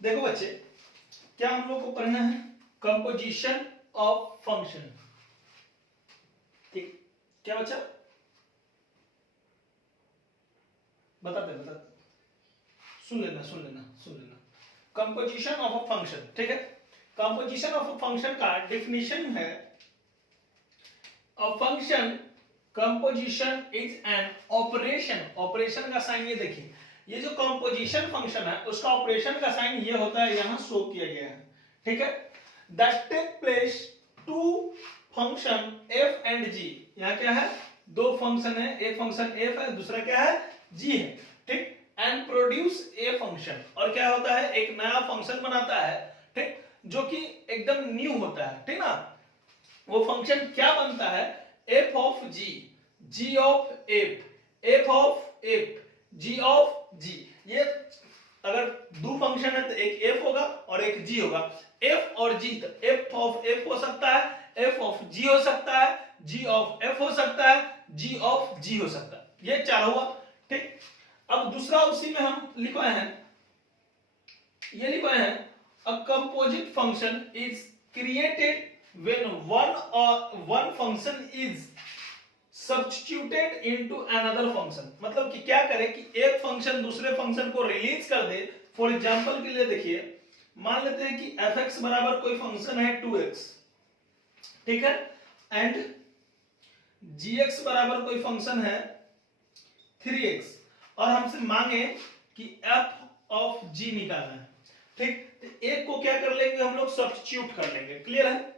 देखो बच्चे, क्या हम लोग को पढ़ना है कंपोजिशन ऑफ फंक्शन। ठीक, क्या बच्चा बताते सुन लेना। कंपोजिशन ऑफ अ फंक्शन, ठीक है। कंपोजिशन ऑफ अ फंक्शन का डेफिनेशन है, a function composition is an operation. Operation का साइन ये देखिए, ये जो कंपोजिशन फंक्शन है उसका ऑपरेशन का साइन ये होता है, यहां शो किया गया है, ठीक है। That take place to function F and G. यहां क्या है, दो फंक्शन है, एक फंक्शन एफ है, दूसरा क्या है जी है, ठीक। एंड प्रोड्यूस ए फंक्शन, और क्या होता है, एक नया फंक्शन बनाता है, ठीक, जो कि एकदम न्यू होता है, ठीक ना। वो फंक्शन क्या बनता है, F of G, G of F, F of F, G of G. ये अगर दो फंक्शन है तो एक एफ होगा और एक जी होगा, एफ और जी। तो एफ ऑफ एफ हो सकता है, एफ ऑफ जी हो सकता है, जी ऑफ एफ हो सकता है, जी ऑफ जी हो सकता है। ये चार हुआ, ठीक। अब दूसरा उसी में हम लिखवाए हैं, ये लिखवाए हैं, a composite function is created when one function is substituted into another function। मतलब कि क्या करे कि एक फंक्शन दूसरे फंक्शन को रिलीज कर दे। फॉर एग्जांपल के लिए देखिए, मान लेते हैं कि fx बराबर कोई फंक्शन है 2x, ठीक है, एंड gx बराबर कोई फंक्शन है 3x, और हमसे मांगे कि f ऑफ g निकालना है, ठीक। तो एक को क्या कर लेंगे हम लोग, सब्स्टिट्यूट कर लेंगे, क्लियर है,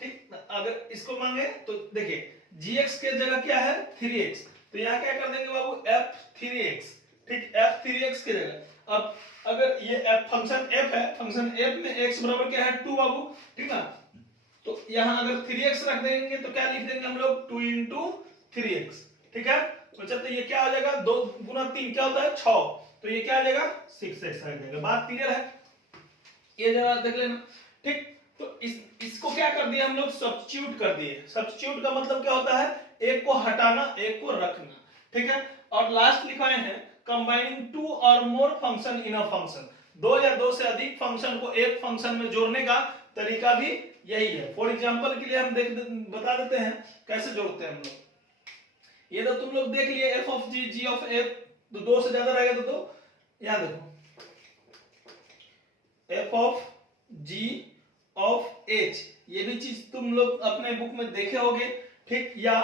ठीक। अगर इसको मांगे तो देखिए gx के जगह क्या है 3x, तो यहाँ क्या कर देंगे बाबू f3x, ठीक, f3x की जगह। अब अगर ये f फंक्शन f है, फंक्शन f में x बराबर क्या है 2 बाबू, ठीक ना। तो यहाँ अगर 3x रख देंगे तो क्या लिख देंगे हम लोग 2 into 3x, ठीक है। बच्चा तो ये क्या हो जाएगा, 2 गुना 3 क्या होता है 6, तो ये क्या आ जाएगा 6x आ जाएगा। बात क्लियर है, ये जरा देख लेना, ठीक। तो इसको क्या कर दिया हम लोग, सब्स्टिट्यूट कर दिए। सब्स्टिट्यूट का मतलब क्या होता है, एक को हटाना एक को रखना, ठीक है। और लास्ट लिखाए हैं कंबाइनिंग टू और मोर फंक्शन इन अ फंक्शन। दो या दो से अधिक फंक्शन को एक फंक्शन में जोड़ने का तरीका भी यही है। फॉर एग्जांपल के लिए हम बता देते हैं कैसे जोड़ते हैं हम लोग। ये तो तुम लोग देख लिए, F of G, G of F, तो दो से ज्यादा रहेगा तो यहां देखो, F of G of H, ये भी चीज तुम लोग अपने बुक में देखे होगे, ठीक। या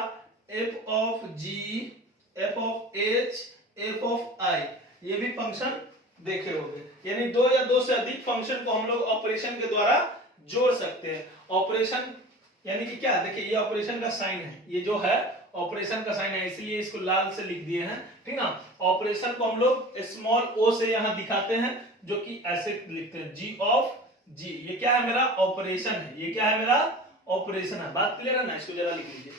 F of G, F of H, F of I, ये भी फंक्शन देखे होगे। यानी दो या दो से अधिक फंक्शन को हम लोग ऑपरेशन के द्वारा जोड़ सकते हैं। ऑपरेशन यानी कि क्या, देखिए ये ऑपरेशन का साइन है, ये जो है ऑपरेशन का साइन है, इसलिए इसको लाल से लिख दिए हैं, ठीक ना। ऑपरेशन को हम लोग स्मॉल ओ से यहां दिखाते हैं, जो कि ऐसे लिखते हैं, जी ऑफ जी। ये क्या है, मेरा ऑपरेशन है, ये क्या है, मेरा ऑपरेशन है। बात क्लियर है ना, इसको जरा लिख लीजिए,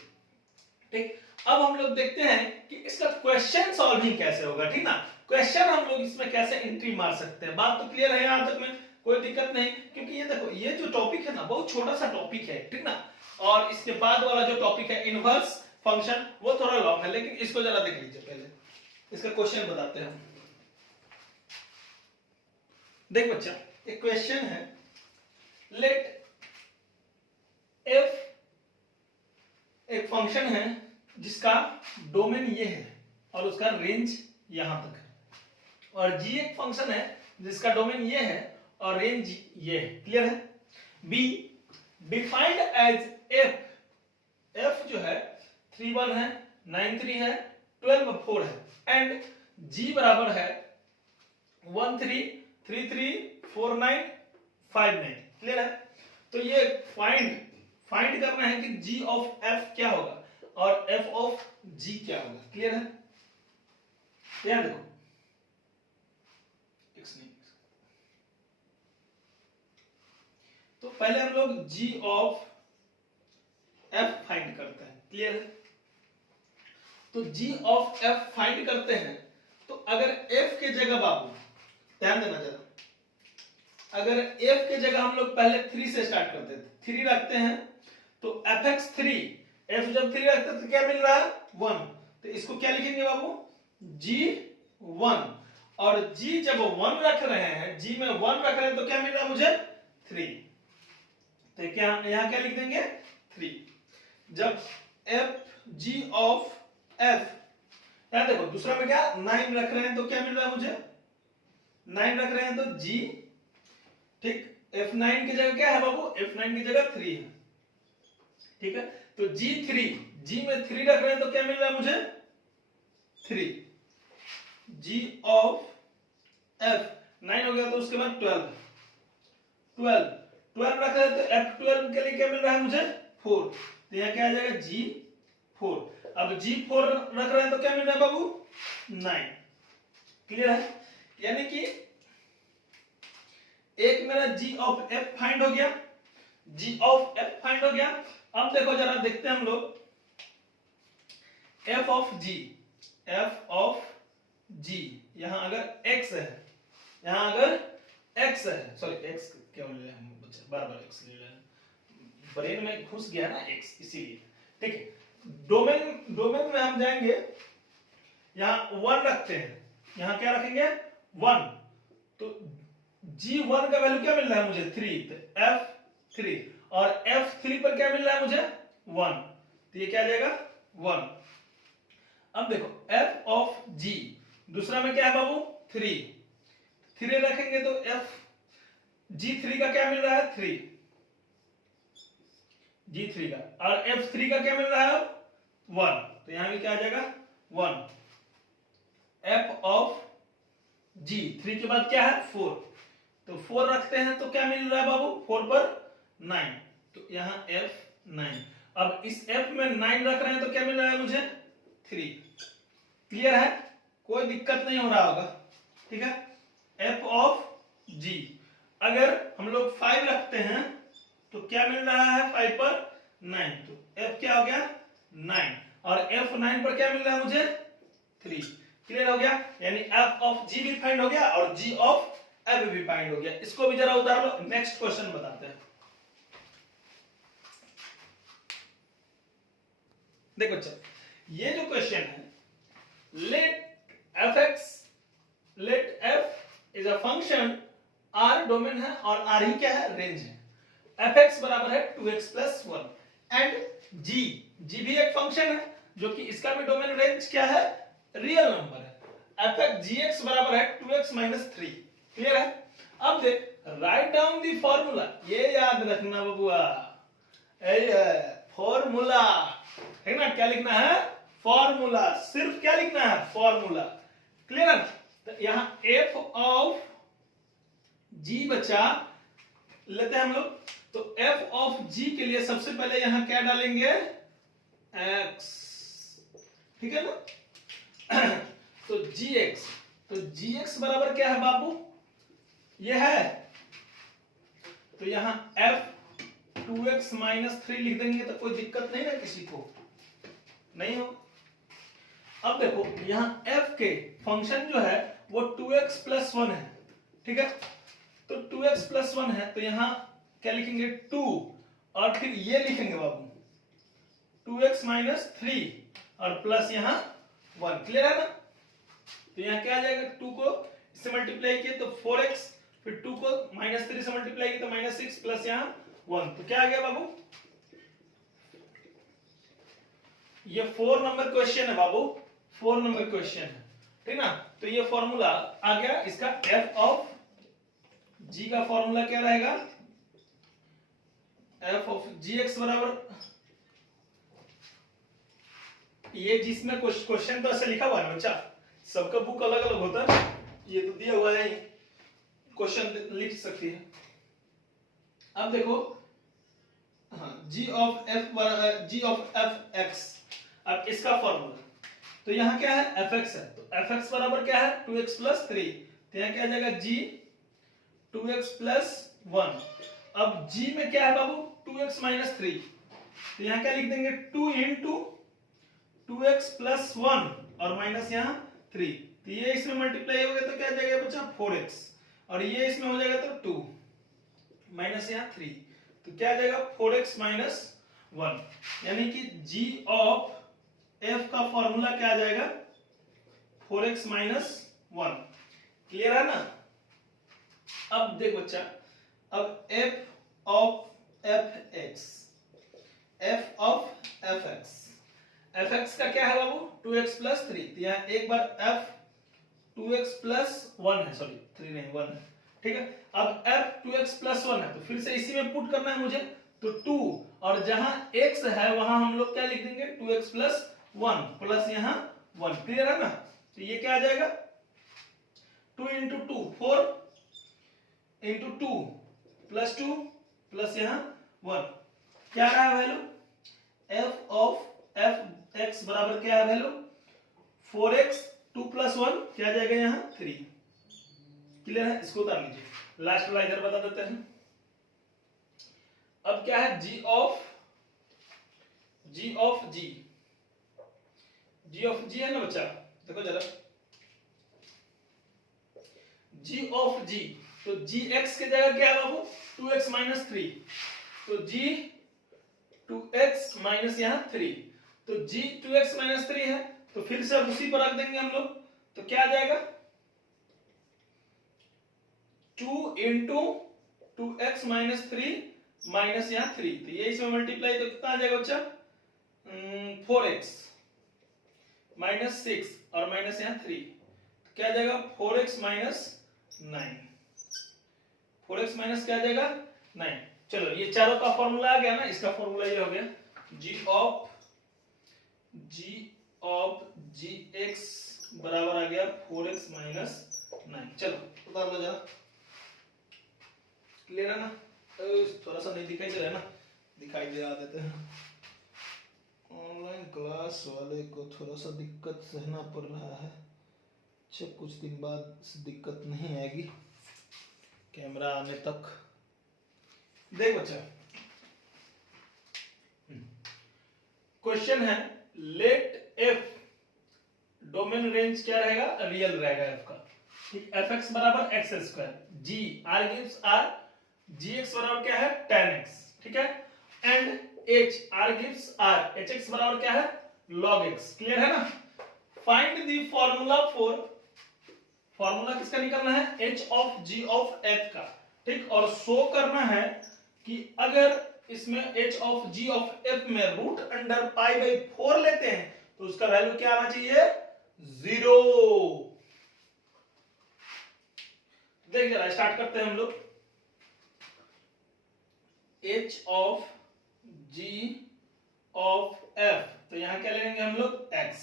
ठीक। अब हम लोग देखते हैं कि इसका क्वेश्चन सॉल्विंग कैसे होगा, ठीक ना। क्वेश्चन हम लोग इसमें कैसे एंट्री मार सकते हैं। बात तो क्लियर है यहां तक में, कोई दिक्कत नहीं, क्योंकि ये देखो ये जो टॉपिक है ना बहुत छोटा सा टॉपिक है, ठीक ना। और इसके बाद वाला जो टॉपिक है इनवर्स फंक्शन, वो थोड़ा लॉन्ग है, लेकिन इसको जरा देख लीजिए पहले, इसका क्वेश्चन बताते हैं। देख बच्चा, एक क्वेश्चन है, लेट एफ एक फंक्शन है जिसका डोमेन ये है और उसका रेंज यहां तक है, और जी एक फंक्शन है जिसका डोमेन ये है और रेंज ये है, क्लियर है। Be defined as f, f जो है 3 1 है, 9 3 है, 12 4 है, एंड जी बराबर है 1 3 3 3 4 9 5 9, क्लियर है। तो ये फाइंड करना है कि जी ऑफ एफ क्या होगा और एफ ऑफ जी क्या होगा, क्लियर है। ध्यान देखो, तो पहले हम लोग जी ऑफ एफ फाइंड करते हैं, क्लियर है। तो जी ऑफ एफ फाइंड करते हैं, तो अगर एफ के जगह बाबू ध्यान देना जरा, अगर एफ के जगह हम लोग पहले 3 से स्टार्ट करते थे, 3 रखते हैं, तो fx 3, f जब 3 रखते हैं तो क्या मिल रहा है 1, तो इसको क्या लिखेंगे बाबू, g 1, और g जब 1 रख रहे हैं, g में 1 रख रहे हैं तो क्या मिल रहा है मुझे 3। तो क्या यहां क्या लिख देंगे 3। जब f g ऑफ f, यहां देखो दूसरा में क्या 9 रख रहे हैं तो क्या मिल रहा है मुझे 9 रख रहे हैं तो g, ठीक। f9 की जगह क्या है बाबू, f9 की जगह 3 है, ठीक है। तो g3, g में 3 रख रहे हैं तो क्या मिल रहा है मुझे 3। g ऑफ f 9 हो गया तो उसके बाद 12 रख रहे हैं तो f12 के लिए क्या मिल रहा है मुझे 4। तो यहां क्या आ जाएगा g4। अब g4 रख रहे हैं तो क्या मिल रहा है बाबू 9। क्लियर है, यानी कि एक मेरा g ऑफ f फाइंड हो गया, g ऑफ f फाइंड हो गया। अब देखो जरा देखते हैं हम लोग f ऑफ g, यहां अगर x है, यहां अगर x है, सॉरी x क्या बोल रहे हैं हम बच्चे, बार-बार x ले रहे हैं, ब्रेन में घुस गया ना x, इसीलिए, ठीक है। डोमेन में हम जाएंगे, यहां 1 रखते हैं, यहां क्या रखेंगे 1, तो g1 का वैल्यू क्या मिल रहा है मुझे 3, तो f3, और f3 पर क्या मिल रहा है मुझे 1, तो ये क्या आ जाएगा 1। अब देखो f ऑफ g, दूसरा में क्या है बाबू 3 रखेंगे तो f g3 का क्या मिल रहा है 3, g3 का, और f3 का क्या मिल रहा है 1, तो यहां भी क्या आ जाएगा 1। f ऑफ g 3 के बाद क्या है 4, तो 4 रखते हैं तो क्या मिल रहा है बाबू 4 पर 9, तो यहां f9। अब इस f में 9 रख रहे हैं तो क्या मिल रहा है मुझे 3। क्लियर है, कोई दिक्कत नहीं हो रहा होगा, ठीक है। f ऑफ g अगर हम लोग 5 रखते हैं तो क्या मिल रहा है 5 पर 9, तो f क्या हो गया 9, और f9 पर क्या मिल रहा है मुझे 3। क्लियर हो गया, यानी f ऑफ g भी फाइंड हो गया और g ऑफ f भी फाइंड हो गया। इसको भी जरा उतार लो, नेक्स्ट क्वेश्चन बताते हैं। देखो चल, ये जो क्वेश्चन है, let f is a function, r domain है और r ही क्या है रेंज है, fx बराबर है 2x plus 1 एंड g भी एक फंक्शन है जो कि इसका भी डोमेन रेंज क्या है रियल नंबर है, fx gx बराबर है 2x minus 3। क्लियर है, अब देख राइट डाउन दी फॉर्मूला, ये याद रखना बबुआ, फॉर्मूला है ना, क्या लिखना है फॉर्मूला, सिर्फ क्या लिखना है फॉर्मूला। क्लियर है, तो यहां f ऑफ g बचा लेते हैं हम लोग, तो f ऑफ g के लिए सबसे पहले यहां क्या डालेंगे x, ठीक है ना। तो gx बराबर क्या है बाबू, ये है, तो यहां f 2x minus 3 लिख देंगे तो कोई दिक्कत नहीं ना किसी को, नहीं हो। अब देखो यहां f के फंक्शन जो है वो 2x plus 1 है, ठीक है, तो 2x plus 1 है, तो यहां क्या लिखेंगे 2, और फिर ये लिखेंगे बाबू 2x minus 3 और प्लस यहां 1। क्लियर है ना, तो यहां क्या आ जाएगा 2 को इससे मल्टीप्लाई किए तो 4x, फिर 2 को -3 से मल्टीप्लाई किए तो -6 प्लस यहां 1, तो क्या आ गया बाबू, ये 4 नंबर क्वेश्चन है बाबू, 4 नंबर क्वेश्चन है, ठीक ना। तो ये फॉर्मूला आ गया इसका, f ऑफ g का फॉर्मूला क्या रहेगा, f ऑफ gx बराबर, ये जिसमें क्वेश्चन तो ऐसे लिखा हुआ है बच्चा, सबका बुक अलग अलग होता है, ये तो दिया हुआ है, क्वेश्चन लिख सकती है। अब देखो हाँ, g ऑफ f x, अब इसका फॉर्मूला, तो यहां क्या है fx है, तो fx बराबर क्या है 2x plus 3, तो यहां क्या आ जाएगा g 2x plus 1। अब g में क्या है बाबू 2x minus 3, तो यहां क्या लिख देंगे 2 into 2x plus 1 और माइनस यहां 3, तो ये इसमें मल्टीप्लाई हो गया तो क्या आ जाएगा बच्चा 4x, और ये इसमें हो जाएगा तो 2 माइनस यहां 3, तो क्या आ जाएगा 4x minus 1, यानी कि g ऑफ f का फॉर्मूला क्या आ जाएगा 4x minus 1। क्लियर है ना? अब देख बच्चा, अब f of fx, f of fx, fx का क्या है बाबू? 2x plus 3। तो यहाँ एक बार f 2x प्लस 1 है, सॉरी 3 नहीं 1 है, ठीक है। अब f 2x प्लस 1 है तो फिर से इसी में पुट करना है मुझे, तो 2 और जहां x है वहां हम लोग क्या लिख देंगे? 2x प्लस 1 प्लस यहाँ 1। क्लियर है ना? तो ये क्या आ जाएगा? 2 इंटू 2 4 इंटू 2 प्लस 2 प्लस यहाँ 1, क्या रहा है value? f of f x बराबर क्या है वैल्यू? 4x 2 प्लस 1 क्या आ जाएगा यहाँ? 3। क्लियर है? इसको उतार लीजिए, लास्ट वाला इधर बता देते हैं। अब क्या है? g ऑफ g है ना बच्चा? देखो जरा, g ऑफ g, तो gx की जगह क्या है बाबू? 2x माइनस 3, तो g 2x माइनस यहाँ 3, तो g 2x माइनस 3 है, तो फिर से अब उसी पर रख देंगे हम लोग, तो क्या आ जाएगा? 2 इंटू 2x माइनस 3 माइनस यहाँ 3, तो ये इसमें मल्टीप्लाई तो कितना आ जाएगा बच्चा? 4x माइनस 6 और माइनस यहाँ 3, तो क्या आ जाएगा? 4x माइनस 9, 4x माइनस क्या आ जाएगा? 9। चलो ये चारों का फॉर्मूला आ गया ना, इसका फॉर्मूला ये हो गया g ऑफ gx बराबर आ गया 4x माइनस 9। चलो उतार लो जरा, क्लियर है ना? थोड़ा सा नहीं दिखाई दे रहा है ना? दिखाई दे रहा देते हैं। ऑनलाइन क्लास वाले को थोड़ा सा दिक्कत सहना पड़ रहा है, अच्छा कुछ दिन बाद दिक्कत नहीं आएगी कैमरा आने तक। देख बच्चा, क्वेश्चन है लेट एफ डोमेन रेंज क्या रहेगा? रियल रहेगा एफ का, ठीक। एफ एक्स बराबर x square, g R gives R, g x बराबर क्या है? tan x, ठीक है। And h R gives R, h x बराबर क्या है? log x। क्लियर है ना? Find the formula for, formula किसका निकालना है? h of g of f का, ठीक। और शो करना है कि अगर इसमें h of g of f में रूट अंडर पाई बाई 4 लेते हैं तो उसका वैल्यू क्या आना चाहिए? 0। देख जरा, स्टार्ट करते हैं हम लोग। h of g of f, तो यहां क्या लेंगे हम लोग? x,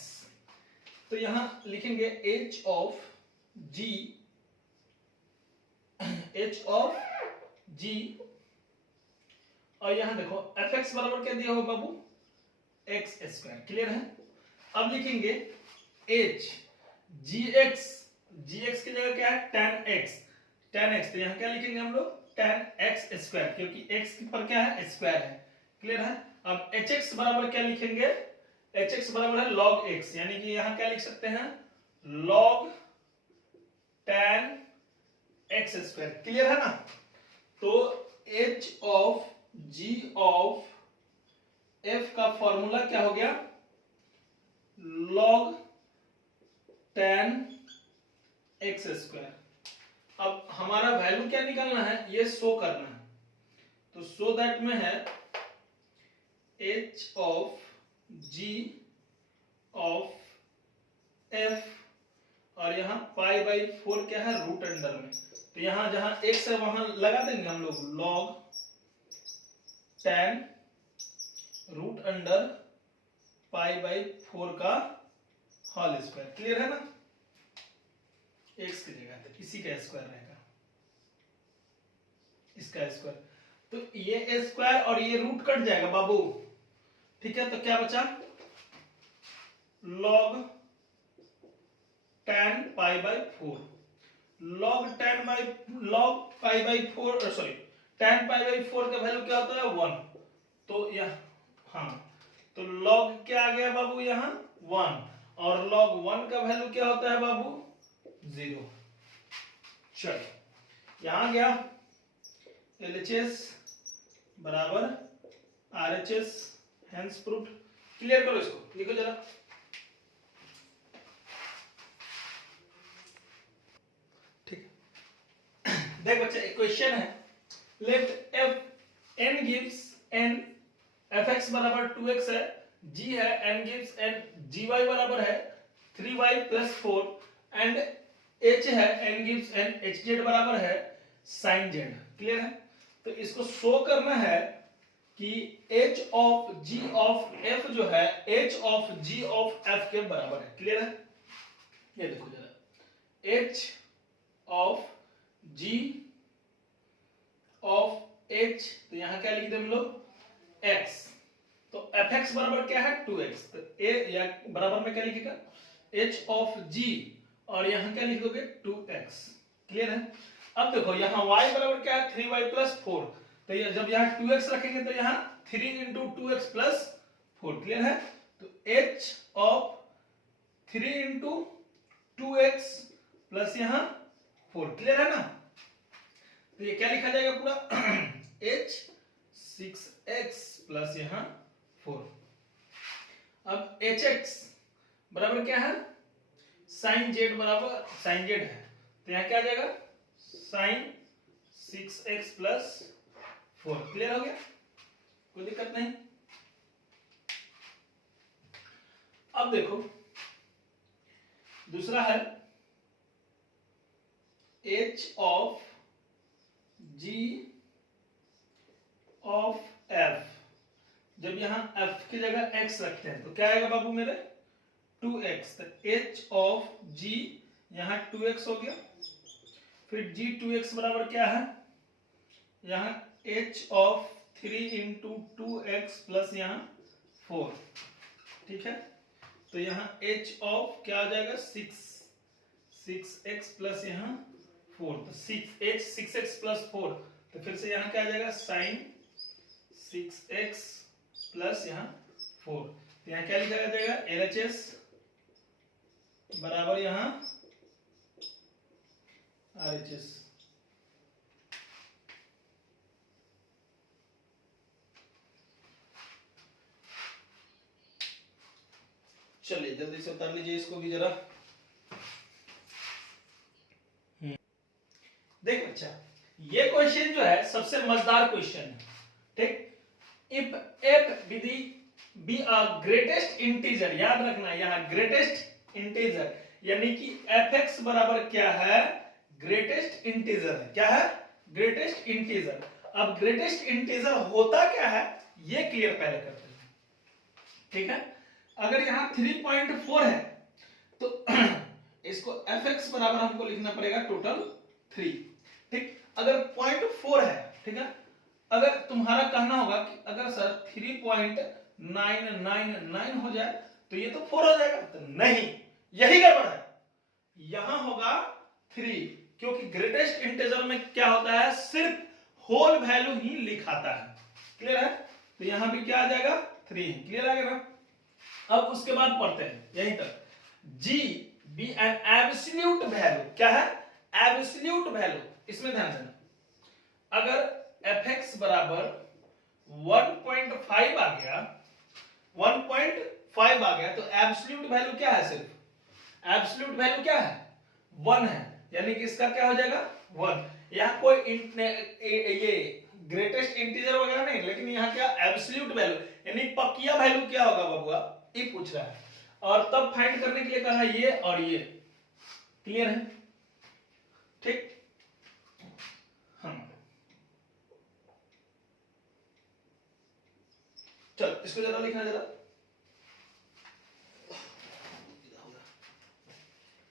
तो यहां लिखेंगे h ऑफ g, और यहां देखो fx बराबर क्या दिया होगा बाबू? x square. क्लियर है? अब लिखेंगे h gx, gx की जगह क्या है? tan x, तो यहां क्या लिखेंगे हम लोग? tan x स्क्वायर, क्योंकि x पर क्या है? स्क्वायर है। क्लियर है? अब hx बराबर क्या लिखेंगे? hx बराबर है log x, यानी कि यहां क्या लिख सकते हैं? log tan x square. Clear है ना? तो h of g of f का फॉर्मूला क्या हो गया? log tan x square. अब हमारा वैल्यू क्या निकालना है? ये शो करना है, तो सो दैट में है h of g of f, और यहाँ पाई बाई 4 क्या है? रूट अंडर में, तो यहां जहां x है वहां लगा देंगे हम लोग log tan root under pi by 4 का होल स्क्वायर। क्लियर है ना? x की जगह तो इसी का स्क्वायर रहेगा, इसका स्क्वायर, तो ये स्क्वायर और ये रूट कट जाएगा बाबू, ठीक है। तो क्या बचा? log tan pi by 4, log pi by 4, sorry tan pi by 4 का वैल्यू क्या होता है? 1, तो यह हाँ, तो log क्या आ गया बाबू? यहाँ 1, और log 1 का वैल्यू क्या होता है बाबू? 0। चलो यहां गया LHS बराबर RHS, हेंस प्रूव्ड। क्लियर करो इसको, लिखो जरा। देख बच्चा एक क्वेश्चन है, let f N gives N f x बराबर 2x है, g है, n गिव्स एन gy बराबर है 3y प्लस 4 एंड h है, n गिव्स एन hz बराबर है sin z। क्लियर है? तो इसको शो करना है कि h of g of f जो है h of g of f के बराबर है। क्लियर है? ये देखो जरा, h of g of h, तो यहां क्या लिख दे हम लोग x, तो fx बराबर क्या है 2x, तो a या बराबर में क्या लिखेगा h ऑफ g और यहां क्या लिखोगे 2x। क्लियर है? अब देखो यहाँ y बराबर क्या है 3y प्लस 4, तो ये जब यहाँ 2x रखेंगे तो यहाँ 3 इंटू 2x प्लस 4। क्लियर है? तो h of 3 into 2x plus यहाँ 4। क्लियर है ना? तो ये क्या लिखा जाएगा पूरा h 6x प्लस यहाँ 4। अब hx बराबर क्या है साइन z बराबर साइन z है, तो यहाँ क्या आ जाएगा साइन 6x प्लस 4। क्लियर हो गया? कोई दिक्कत नहीं। अब देखो दूसरा है h of g of f, जब यहां f की जगह x रखते हैं तो क्या आएगा बाबू मेरे 2x, तो h ऑफ g यहां 2x हो गया, फिर g 2x बराबर क्या है यहां h of 3 into 2x plus यहाँ 4। ठीक है? तो यहाँ h ऑफ क्या आ जाएगा 6x प्लस यहाँ 4, तो 6h 6x प्लस 4, तो फिर से यहाँ क्या आ जाएगा साइन 6x प्लस यहाँ 4, तो यहाँ क्या लिखा जाएगा LHS बराबर यहाँ RHS। चलिए जल्दी से उतार लीजिए इसको भी जरा। देख बच्चा, ये क्वेश्चन जो है सबसे मजेदार क्वेश्चन है। ठीक, if f Vidhi be a greatest integer, याद रखना यहाँ ग्रेटेस्ट इंटीजर, यानी कि fx बराबर क्या है ग्रेटेस्ट इंटीजर है। क्या है ग्रेटेस्ट इंटीजर। अब ग्रेटेस्ट इंटीजर होता क्या है ये क्लियर पहले करते हैं। ठीक है, अगर यहाँ 3.4 है तो इसको fx बराबर हमको लिखना पड़ेगा टोटल 3। ठीक, अगर 0.4 है, ठीक है, अगर तुम्हारा कहना होगा कि अगर सर 3.999 हो जाए तो ये तो 4 हो जाएगा, तो नहीं, यही गड़बड़ है। यहां होगा 3, क्योंकि ग्रेटेस्ट इंटीजर में क्या होता है सिर्फ होल वैल्यू ही लिखाता है। क्लियर है? तो यहां भी क्या आ जाएगा 3 है। क्लियर आ गया ना? अब उसके बाद पढ़ते हैं यहीं तक, g be an absolute value। क्या है एब्सोल्यूट वैल्यू, इसमें ध्यान देना, अगर fx बराबर 1.5 आ गया, 1.5 आ गया तो एब्सोल्यूट वैल्यू क्या है, सिर्फ एब्सोल्यूट वैल्यू क्या है 1 है, यानी कि इसका क्या हो जाएगा 1। यहाँ कोई ये ग्रेटेस्ट इंटीजर वगैरह नहीं, लेकिन यहाँ क्या एब्सोल्यूट वैल्यू, यानी पक्किया वैल्यू क्या होगा बबुआ, ये पूछ रहा है, और तब फाइंड करने के लिए कहा ये और ये। क्लियर है? ठीक, चल इसको जरा लिखना, जरा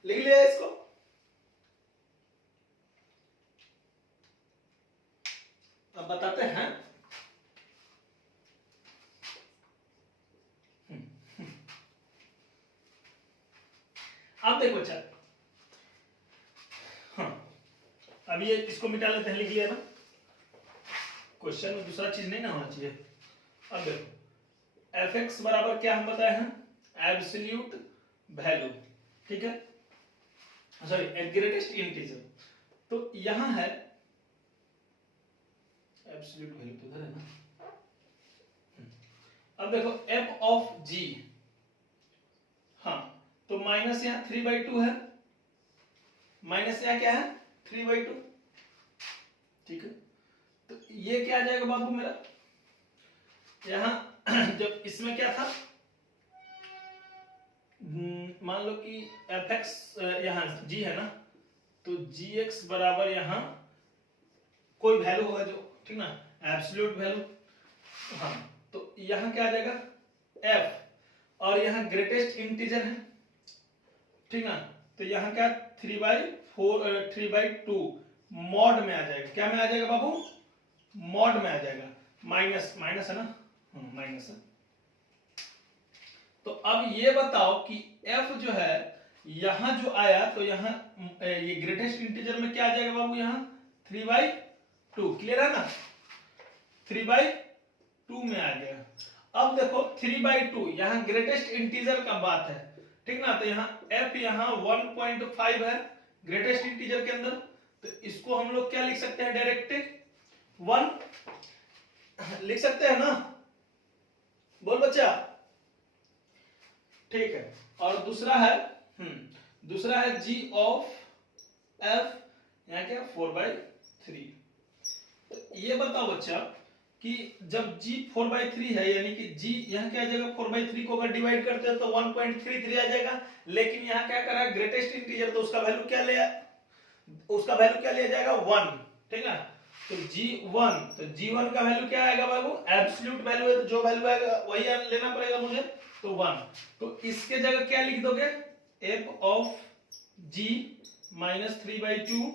लिख लिया इसको। अब बताते हैं अब देखो अच्छा, अब ये इसको मिटा लेते हैं, लिख लिया ना, क्वेश्चन में दूसरा चीज नहीं ना होना चाहिए। अब देखो fx बराबर क्या हम बताए हैं एब्सोल्यूट वैल्यू। ठीक है, सॉरी ग्रेटेस्ट इंटीजर, तो यहां है एब्सोल्यूट वैल्यू तो इधर है ना। अब देखो f ऑफ g, हाँ तो माइनस यहाँ 3/2 है, माइनस यहाँ क्या है 3/2, ठीक है। तो ये क्या आ जाएगा बाबू मेरा, यहां जब इसमें क्या था, मान लो कि एफ एक्स यहाँ जी है ना, तो जी एक्स बराबर यहाँ कोई वैल्यू होगा जो, ठीक ना, एब्सोल्यूट वैल्यू। हाँ, तो यहाँ क्या आ जाएगा एफ, और यहाँ ग्रेटेस्ट इंटीजर है, ठीक ना, तो यहाँ क्या 3/2 मॉड में आ जाएगा, क्या में आ जाएगा बाबू, मॉड में आ जाएगा, माइनस माइनस है ना, माइनस है। तो अब ये बताओ कि f जो है यहां जो आया, तो यहां ये ग्रेटेस्ट इंटीजर में क्या आ जाएगा बाबू, यहां 3/2, क्लियर है ना, 3/2 में आ गया। अब देखो 3/2 यहां ग्रेटेस्ट इंटीजर का बात है, ठीक ना, तो यहां f यहां 1.5 है ग्रेटेस्ट इंटीजर के अंदर, तो इसको हम लोग क्या लिख सकते हैं, डायरेक्ट 1 लिख सकते हैं ना, बोल बच्चा, ठीक है। और दूसरा है g ऑफ f, यहाँ क्या 4/3। तो ये बताओ बच्चा कि जब g 4/3 है, यानी कि g यहाँ क्या आ जाएगा, 4/3 को अगर डिवाइड करते हैं तो 1.33 आ जाएगा, लेकिन यहाँ क्या करा ग्रेटेस्ट इंटीजर, तो उसका वैल्यू क्या लिया, उसका वैल्यू क्या लिया जाएगा 1, ठीक है। तो g1, तो g1 का वैल्यू क्या आएगा बाबू, एब्सोल्यूट वैल्यू है, तो जो वैल्यू आएगा वही लेना पड़ेगा मुझे, तो 1। तो इसके जगह क्या लिख दोगे, f of g minus 3/2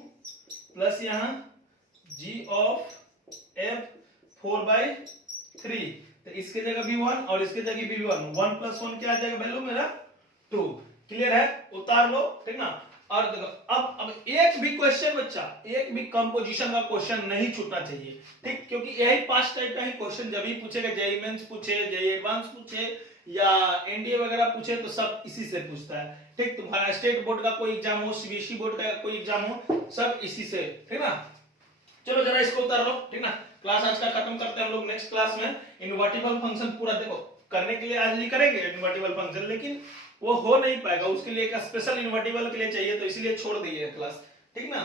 plus यहाँ g ऑफ f 4/3, तो इसके जगह भी 1 और इसके जगह भी 1, 1 + 1 क्या आ जाएगा वैल्यू मेरा 2, क्लियर है, उतार लो, ठीक ना। और देखो अब एक भी क्वेश्चन बच्चा, एक भी कंपोजिशन का क्वेश्चन नहीं छूटना चाहिए, ठीक, क्योंकि यही 5 टाइप का ही क्वेश्चन जब भी पूछेगा, जेईई मेंस पूछे, जेईई एडवांस पूछे या एनडीए वगैरह पूछे, तो सब इसी से पूछता है, ठीक। तुम्हारा स्टेट बोर्ड का कोई एग्जाम हो, सीबीएसई बोर्ड का कोई एग्जाम हो, सब इसी से, ठीक ना। चलो जरा इसको उतार लो, ठीक ना। क्लास आज का खत्म करते हैं हम लोग, नेक्स्ट क्लास में इन्वर्टिबल फंक्शन पूरा देखो करने के लिए आज ही करेंगे इन्वर्टिबल फंक्शन, लेकिन वो हो नहीं पाएगा, उसके लिए एक स्पेशल इन्वर्टिबल के लिए चाहिए, तो इसलिए छोड़ दिए क्लास, ठीक ना।